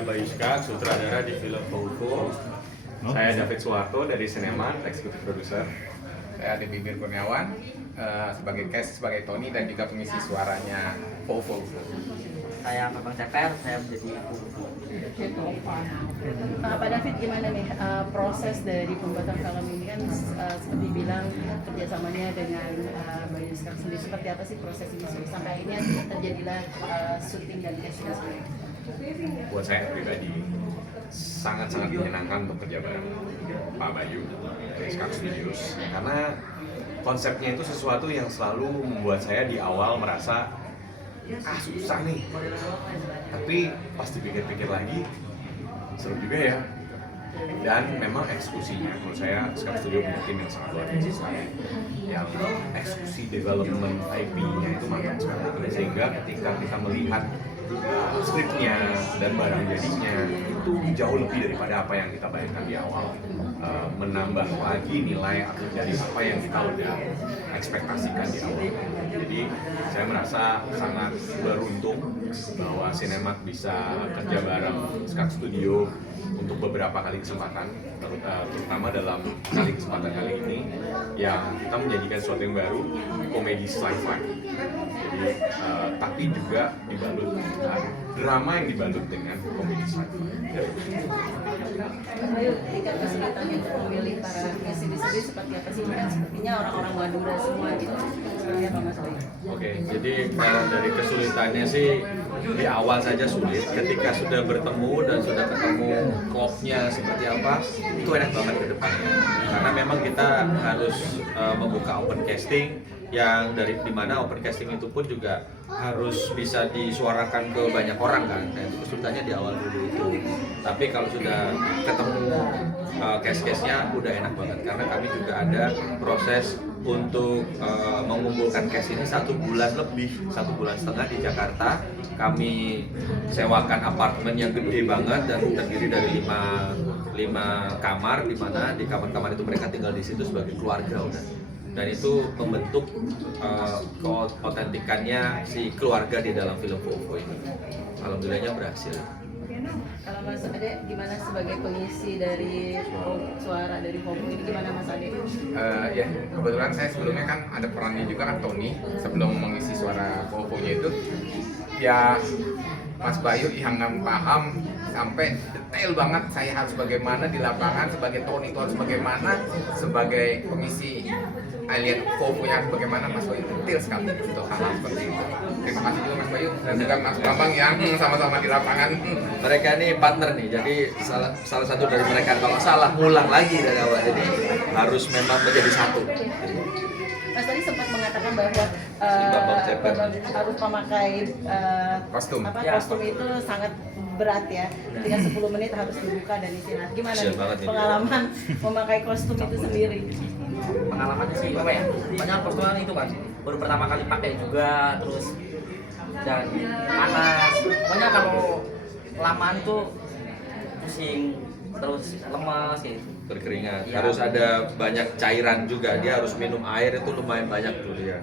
saya Bayu Skak, sutradara di film Fofo. Saya David Suwarto dari Sinemat, eksekutif produser. Saya ada Bibir Kurniawan sebagai cast sebagai Tony dan juga pengisi suaranya Fofo. Saya Babang Ceper, saya menjadi Fofo. Pak David, gimana nih proses dari pembuatan film ini kan seperti bilang kerjasamanya dengan Bayu Skak sendiri, seperti apa sih proses ini sampai akhirnya terjadilah syuting dan casting sebenarnya? Buat saya pribadi sangat-sangat menyenangkan untuk kerja bareng Pak Bayu dari Skak Studios, karena konsepnya itu sesuatu yang selalu membuat saya di awal merasa susah nih, tapi pas dipikir-pikir lagi seru juga ya. Dan memang eksekusinya menurut saya Skak Studio punya tim yang sangat luar biasa, yang eksekusi development IP-nya itu mantap sekali, sehingga ketika kita melihat skripnya dan barang jadinya itu jauh lebih daripada apa yang kita bayangkan di awal. Menambah lagi nilai atau dari apa yang kita udah ekspektasikan di awal. Jadi saya merasa sangat beruntung bahwa Sinemat bisa kerja bareng Skak Studio untuk beberapa kali kesempatan, terutama dalam kesempatan kali ini yang kita menjadikan sesuatu yang baru, komedi sci-fi. Jadi tapi juga dibalut drama yang dibalut dengan komedi sci-fi. Ayo, tingkat kesulitan untuk memilih para pengisi di sini seperti apa sih? Kan sepertinya orang-orang Madura semua gitu. Seperti apa Mas Bayu? Oke, jadi kalau dari kesulitannya sih di awal saja sulit. Ketika sudah bertemu dan sudah ketemu klopnya seperti apa, itu enak banget ke depannya. Karena memang kita harus membuka open casting yang dari dimana open casting itu pun juga harus bisa disuarakan ke banyak orang kan. Nah, itu kesulitannya di awal dulu itu. Tapi kalau sudah ketemu cast-castnya udah enak banget karena kami juga ada proses untuk mengumpulkan cast ini 1 bulan lebih, 1,5 bulan di Jakarta. Kami sewakan apartemen yang gede banget dan terdiri dari 5 kamar, di mana di kamar-kamar itu mereka tinggal di situ sebagai keluarga udah. Dan itu membentuk keotentikannya si keluarga di dalam film Fofo ini. Alhamdulillahnya berhasil. Kalau Mas Ade gimana sebagai pengisi dari suara dari Fofo ini, gimana Mas Ade? Ya, kebetulan saya sebelumnya kan ada perannya juga kan Tony sebelum mengisi suara Fofo-nya itu. Ya Mas Bayu yang nggak paham sampai detail banget saya harus bagaimana di lapangan sebagai Tony itu harus bagaimana sebagai pengisi alien Fofo-nya harus bagaimana. Mas Bayu detail sekali untuk hal seperti itu. Terima kasih juga Mas Bayu dan juga Mas Bambang yang sama-sama di lapangan. Mereka ini partner nih, jadi salah satu dari mereka kalau salah ngulang lagi dari awal, jadi harus memang menjadi satu. Mas tadi sempat mengatakan bahwa Babang Ceper harus memakai Kostum. kostum itu sangat berat ya. Ketika 10 menit harus dibuka dan istirahat. Gimana Kasian nih banget ini. pengalaman memakai kostum itu sendiri? Pengalamannya sih apa ya? Banyak persoalan itu kan. Baru pertama kali pakai juga, terus dan panas. Pokoknya kalau kelamaan itu pusing, terus lemas gitu. Berkeringat, Ya. harus ada banyak cairan juga, dia harus minum air itu lumayan banyak tuh dia.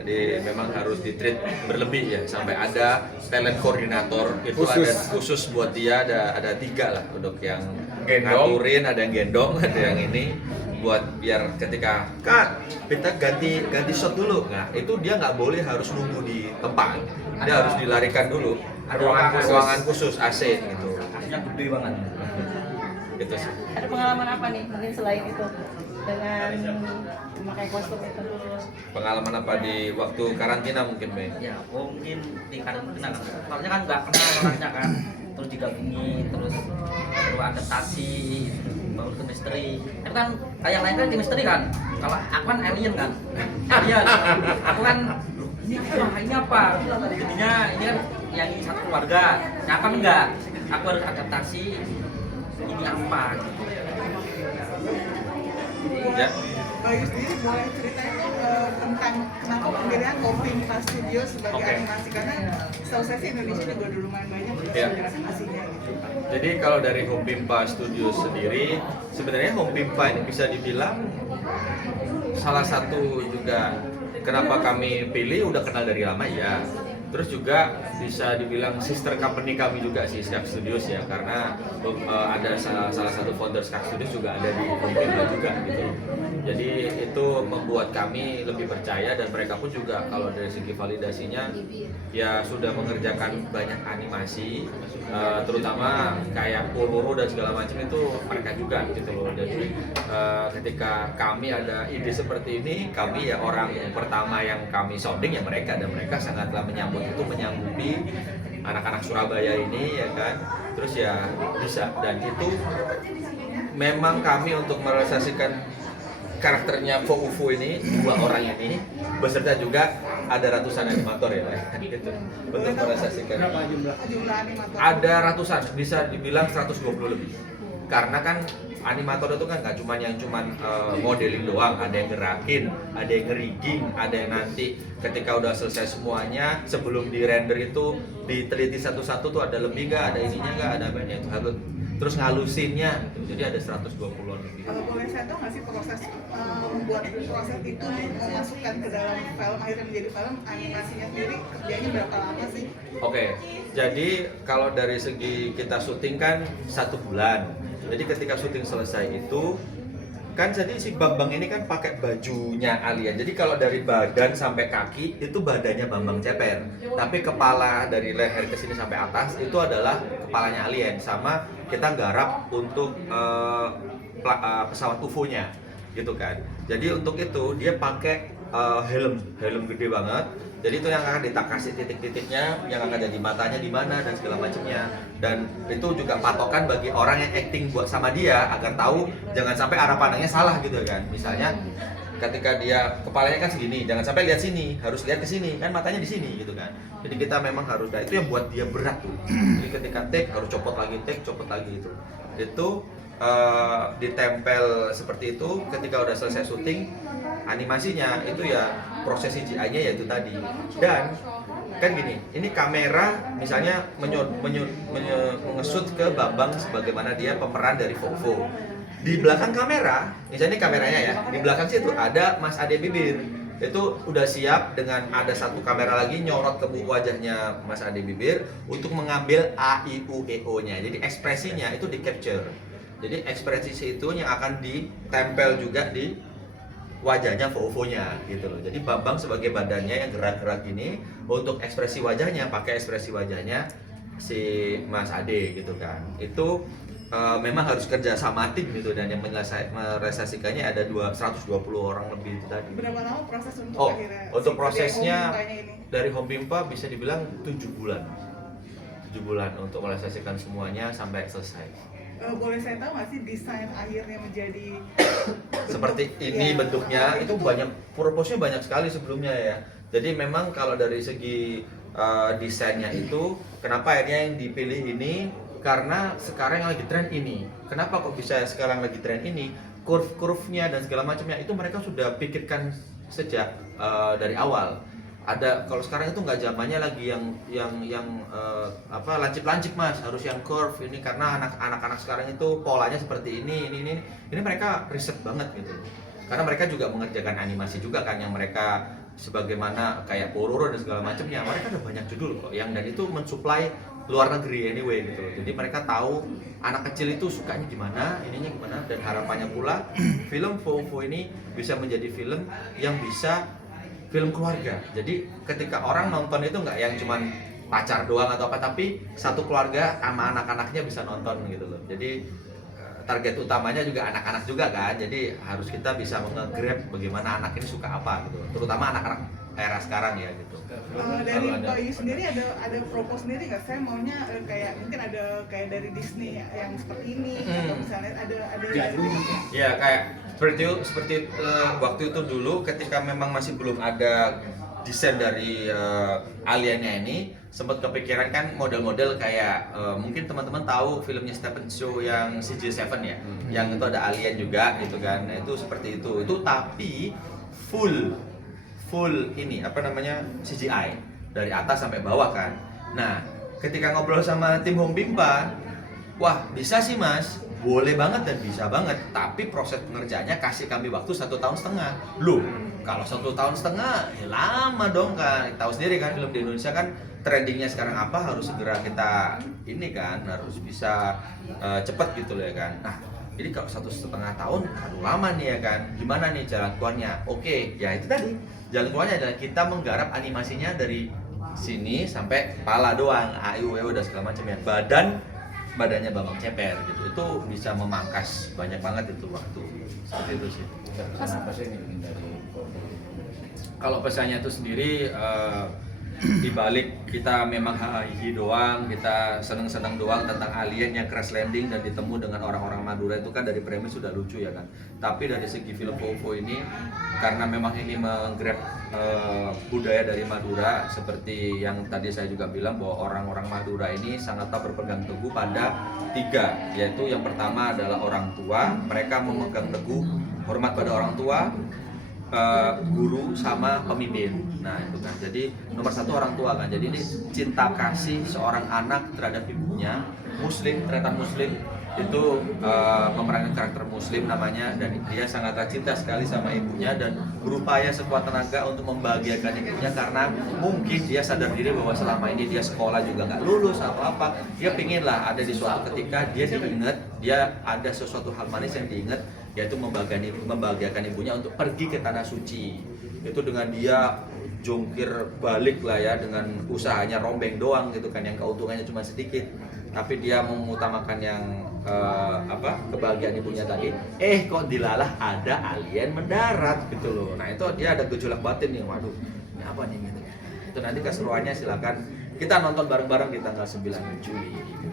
Jadi memang harus di-treat berlebih ya, sampai ada talent koordinator itu Khusus. ada khusus buat dia, ada 3 lah untuk yang Gendong. ngaturin, ada yang gendong, ada yang ini buat biar ketika Kak kita ganti shot dulu, nah itu dia nggak boleh harus nunggu di tempat, dia harus dilarikan dulu. Ada ruangan khusus AC gitu. Aslinya gede banget. Gitu sih. Ada pengalaman apa nih mungkin selain itu dengan memakai kostum itu? Pengalaman apa di waktu karantina mungkin, Bay? Ya, mungkin di karantina kan. Soalnya kan nggak kenal orangnya kan. Terus digabungi, terus perlu adaptasi, baru ke misteri. Tapi kan kayak yang lain kan di misteri kan. Kalau aku kan alien kan. Alien. Aku kan ini apa? Jadinya ini kan yang ini satu keluarga. Nah, aku enggak. Aku harus adaptasi ini apa gitu. Ya. Bayu sendiri boleh ceritain tentang kenapa pemilihan Hompimpa Studio sebagai Oke. animasi, karena setahu saya sih Indonesia juga udah lumayan banyak Iya. animasinya gitu. Jadi kalau dari Hompimpa Studio sendiri, sebenarnya Hompimpa ini bisa dibilang salah satu juga kenapa kami pilih, udah kenal dari lama ya. Terus juga bisa dibilang sister company kami juga sih Skak Studios ya, karena ada salah satu founder Skak Studios juga ada di Homepimpa juga gitu loh. Jadi itu membuat kami lebih percaya, dan mereka pun juga kalau dari segi validasinya ya sudah mengerjakan banyak animasi, terutama kayak Pororo dan segala macam itu mereka juga gitu loh. Jadi ketika kami ada ide seperti ini, kami ya orang pertama yang kami sounding ya mereka, dan mereka sangatlah menyanggupi anak-anak Surabaya ini ya kan. Terus ya bisa, dan itu memang kami untuk merealisasikan karakternya Foufu ini, dua orang ini beserta juga ada ratusan animator ya gitu, untuk merealisasikan. Jumlah animator. Ada ratusan, bisa dibilang 120 lebih. Karena kan animator itu kan nggak cuman modeling doang, ada yang gerakin, ada yang rigging, ada yang nanti ketika udah selesai semuanya sebelum di render itu diteliti satu-satu tuh ada lebih nggak, ada ininya nggak, ada apanya itu harus terus ngalusinnya gitu. Jadi ada 120-an lebih. Kalau boleh saya tahu nggak sih proses membuat proses itu memasukkan ke dalam film akhirnya menjadi film, animasinya sendiri kerjanya berapa lama sih? Oke, jadi kalau dari segi kita syuting kan 1 bulan. Jadi ketika syuting selesai itu kan jadi si Bambang ini kan pakai bajunya alien. Jadi kalau dari badan sampai kaki itu badannya Bambang Ceper. Tapi kepala dari leher ke sini sampai atas itu adalah kepalanya alien. Sama kita garap untuk pesawat UFO-nya gitu kan. Jadi untuk itu dia pakai helm gede banget. Jadi itu yang akan kasih titik-titiknya, yang akan jadi matanya di mana dan segala macamnya. Dan itu juga patokan bagi orang yang acting buat sama dia agar tahu jangan sampai arah pandangnya salah gitu kan. Misalnya ketika dia kepalanya kan segini, jangan sampai lihat sini, harus lihat ke sini, kan matanya di sini gitu kan. Jadi kita memang harus, nah itu yang buat dia berat tuh. Jadi ketika take harus copot lagi itu. Itu ditempel seperti itu. Ketika udah selesai syuting, animasinya itu ya proses CGI-nya yaitu tadi. Dan kan gini, ini kamera misalnya mengesut ke Bambang sebagaimana dia pemeran dari Foufu. Di belakang kamera, misalnya ini kameranya ya, di belakang situ ada Mas Ade Bibir. Itu udah siap dengan ada satu kamera lagi nyorot ke buku wajahnya Mas Ade Bibir untuk mengambil A, I, U, E, O-nya. Jadi ekspresinya itu di capture. Jadi ekspresi itu yang akan ditempel juga di wajahnya Foufu-nya gitu loh. Jadi Bambang sebagai badannya yang gerak-gerak gini, untuk ekspresi wajahnya pakai ekspresi wajahnya si Mas Ade gitu kan. Itu memang harus kerja sama tim gitu, dan yang merealisasikannya ada 120 orang lebih itu tadi. Berapa lama proses untuk akhirnya? Untuk prosesnya ini? dari Homepimpa bisa dibilang 7 bulan. 7 bulan untuk merealisasikan semuanya sampai selesai. Boleh saya tahu nggak sih desain akhirnya menjadi seperti ini bentuknya? Itu banyak, purpose-nya banyak sekali sebelumnya ya. Jadi memang kalau dari segi desainnya itu, kenapa akhirnya yang dipilih ini? Karena sekarang yang lagi tren ini. Kenapa kok bisa sekarang lagi tren ini? Curve-nya dan segala macamnya itu mereka sudah pikirkan sejak dari awal. Ada, kalau sekarang itu nggak zamannya lagi yang lancip-lancip mas, harus yang curve ini, karena anak-anak sekarang itu polanya seperti ini mereka riset banget gitu. Karena mereka juga mengerjakan animasi juga kan, yang mereka sebagaimana kayak Pororo dan segala macamnya, mereka ada banyak judul kok yang, dan itu mensuplai luar negeri anyway gitu. Jadi mereka tahu anak kecil itu sukanya gimana, ininya gimana, dan harapannya pula film Foufu ini bisa menjadi film yang bisa film keluarga. Jadi ketika orang nonton itu nggak yang cuman pacar doang atau apa, tapi satu keluarga sama anak-anaknya bisa nonton gitu loh. Jadi target utamanya juga anak-anak juga kan. Jadi harus kita bisa nge-grab bagaimana anak ini suka apa gitu. Terutama anak-anak era sekarang ya gitu. Dari Pak Yu sendiri ada propose sendiri nggak? Saya maunya kayak mungkin ada kayak dari Disney yang seperti ini, atau misalnya ada Ya kayak seperti waktu itu dulu ketika memang masih belum ada desain dari aliennya ini, sempat kepikiran kan model-model kayak mungkin teman-teman tahu filmnya Stephen Chow yang CJ7 ya, yang itu ada alien juga gitu kan. Nah, itu seperti itu tapi full ini apa namanya CGI dari atas sampai bawah kan. Nah ketika ngobrol sama tim Homepimpa, wah bisa sih mas, boleh banget dan bisa banget, tapi proses pengerjaannya kasih kami waktu 1,5 tahun. Loh, kalau 1,5 tahun ya lama dong kan. Tahu sendiri kan film di Indonesia kan trendingnya sekarang apa, harus segera kita ini kan, harus bisa cepet gitu loh ya kan. Nah, jadi kalau 1,5 tahun, aduh lama nih ya kan. Gimana nih jalan keluarnya? Oke, ya itu tadi. Jalan keluarnya adalah kita menggarap animasinya dari sini sampai kepala doang, ayu udah segala macam ya. Badannya Bambang Ceper gitu. Itu bisa memangkas banyak banget itu waktu. Seperti itu sih. Apa sih ini dari Kalau pesannya itu sendiri di balik kita memang hihi doang, kita seneng-seneng doang tentang alien yang crash landing dan ditemu dengan orang-orang Madura, itu kan dari premis sudah lucu ya kan. Tapi dari segi film Vovo ini, karena memang ini menggrab budaya dari Madura, seperti yang tadi saya juga bilang bahwa orang-orang Madura ini sangat berpegang teguh pada 3, yaitu yang pertama adalah orang tua. Mereka memegang teguh hormat pada orang tua, guru sama pemimpin. Nah itu kan, jadi nomor 1 orang tua kan. Jadi ini cinta kasih seorang anak terhadap ibunya, muslim, ternyata muslim, itu pemerankan karakter muslim namanya, dan dia sangat cinta sekali sama ibunya dan berupaya sekuat tenaga untuk membahagiakan ibunya, karena mungkin dia sadar diri bahwa selama ini dia sekolah juga nggak lulus atau apa. Dia pingin lah ada di suatu ketika dia diingat, dia ada sesuatu hal manis yang diingat, yaitu membahagiakan ibunya untuk pergi ke tanah suci. Itu dengan dia jungkir balik lah ya, dengan usahanya rombeng doang gitu kan, yang keuntungannya cuma sedikit, tapi dia mengutamakan yang kebahagiaan ibunya tadi. Kok dilalah ada alien mendarat gitu loh. Nah itu dia ada gejolak batin nih, waduh ini apa nih gitu. Itu nanti keseruannya silakan kita nonton bareng-bareng di tanggal 9 Juli gitu.